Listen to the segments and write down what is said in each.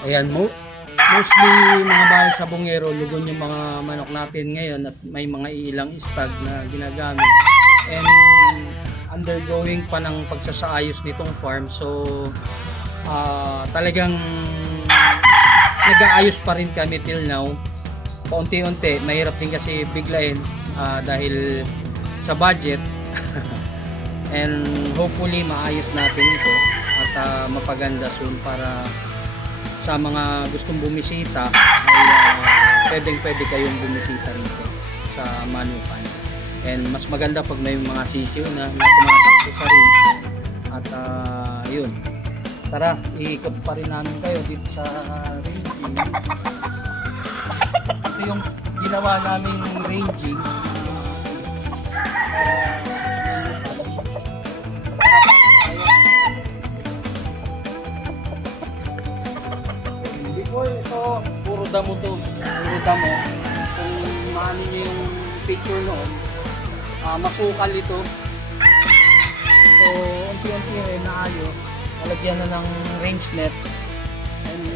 Ayan, mostly mga bahay sa bungero, lugon yung mga manok natin ngayon at may mga ilang stag na ginagamit. And undergoing pa ng pagsasaayos nitong farm. So, talagang nag-aayos pa rin kami till now. Paunti-unti, mahirap din kasi biglayin dahil sa budget. And hopefully maayos natin ito at mapaganda soon para sa mga gustong bumisita ay pwede kayong bumisita rito sa Manukan. And mas maganda pag may mga sisiw na tumatakbo sa ring. At yun. Tara, iikot pa rin namin kayo dito sa ranging. Ito yung ginawa naming ranging. Before ito, puro damo to. Puro damo. Kung maano nyo yung picture noon, masukal ito. So, unti-unti rin naayos. Nalagyan na ng range net. And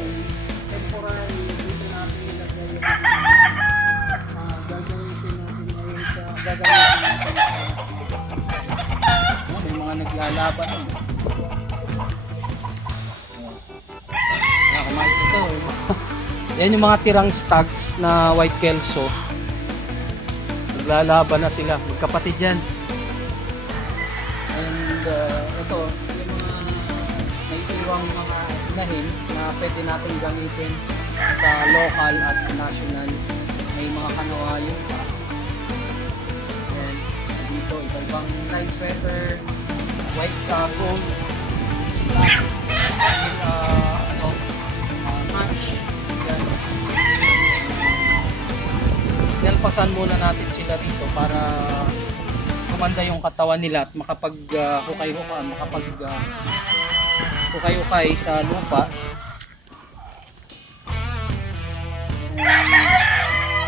temporary, dito natin nilagyan yung gagawin natin ngayon sa may mga naglalaban nun. Kumain ito. Yan yung mga tirang stags na white kelso. Naglalaban na sila. Magkapatid yan. And ito, yung mga may iwang mga inahin na pwede natin gamitin sa local at national. May mga kanawayo pa. And dito, iba-ibang night sweater, white gold, match. Yan. Nilpasan muna natin sila rito para kumanda yung katawan nila at makapag hukay-hukay sa lupa.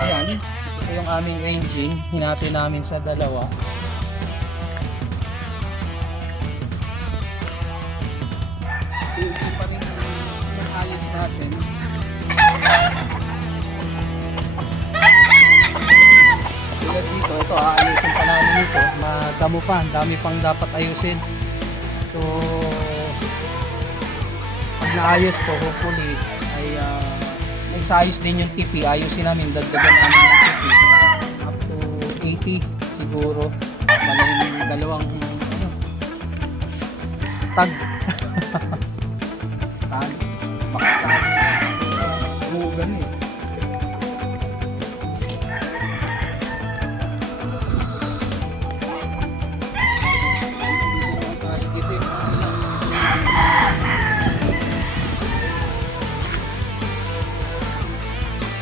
Ayan, ito yung aming ranging. Hinati namin sa dalawa. Hindi pa rin yung ayos natin. Tulad dito, ito aayusin pa namin ito. Madamo pa, dami pang dapat ayusin. So, pag naayos ko, hopefully, ay naisayos din yung tipi. Ayusin namin, dagdagan namin yung tipi. Up to 80 siguro. Maling dalawang stag. Bugan eh.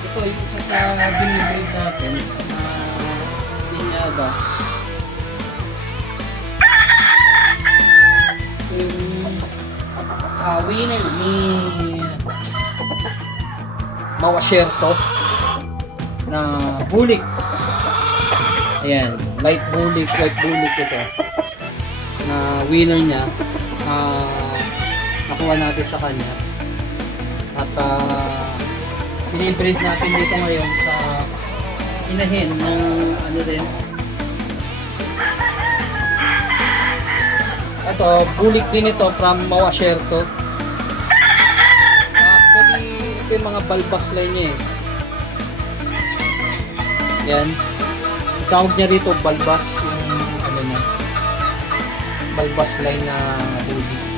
Ito yung isa sa binibreed natin na linyada. Winner ni Mawasherto na bulik. Ayan, light bulik, white bulik ito. Na winner niya, nakuha natin sa kanya. At binibreed natin dito ngayon sa inahin ng ano din. Ito, bulik din ito from Mawasherto. Actually, ito yung mga balbas line niya eh. Yan. Itawag niya rito balbas yung ano niya. Balbas line na bulik.